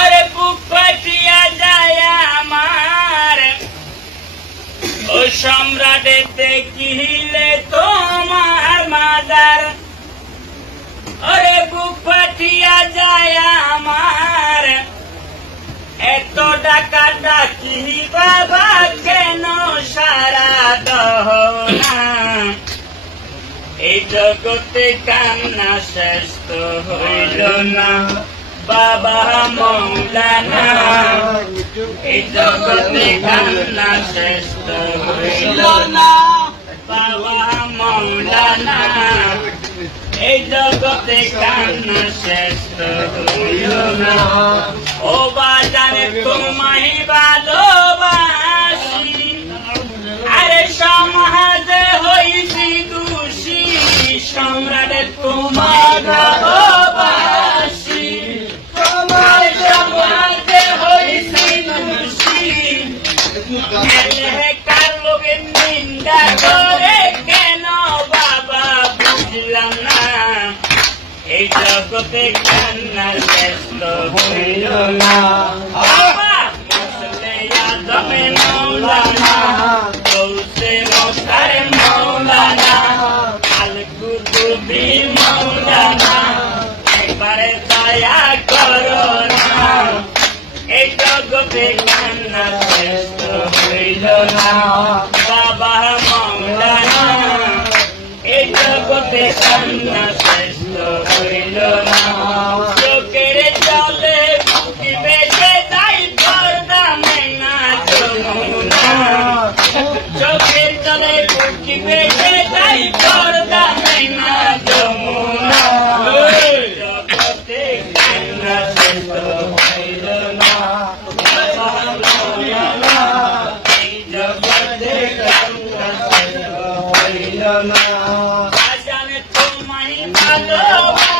আরে বুক যায় আমার। ও সম্রাটে দেখিলে তোমার মাদার। আরে বুক ফাটিয়া যায় আমার এত ডাকা ডাকি বাবা কেন সারা দহনা এই জগতে কান্না শেষ তো হইল না। বাবা মৌলানা, এই জগতে কান্না শেষ তো হইল না। বাবা মৌলানা, এই জগতে কান্না শেষ তো হইল না। ও বাজারে তোমায় ভালোবাসি সম্রাটে তোমার ভালোবাসি। তোমার সমাজে হইছি এলে কার লোকের নিন্দা করে কেন বাবা? বুঝলাম না। এই জগতে কান্নার ব্যস্ত হইল না। জগতে কান্না শ্রেষ্ঠ হইল না বাবা মৌলানা এই জগতে কান্না শ্রেষ্ঠ হইল না চোখের জলে বুকি বেজে যাই পর্দা মেনা যমুনা চোখের জলে যাই পর্দা ভালোবাসি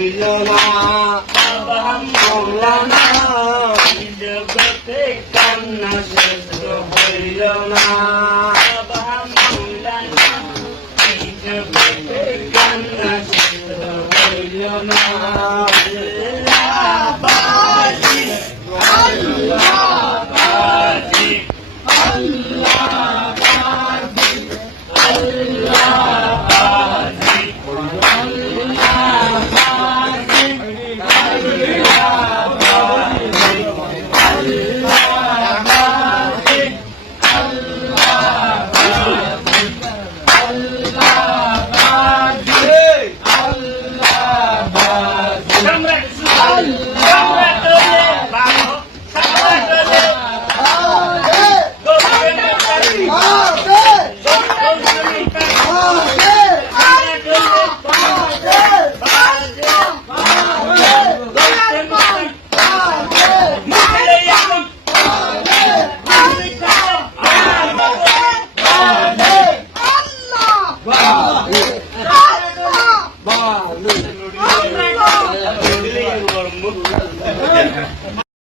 ছিল না। জগতে কান্না শেষ হইল না। জগতে কান্না শেষ হইল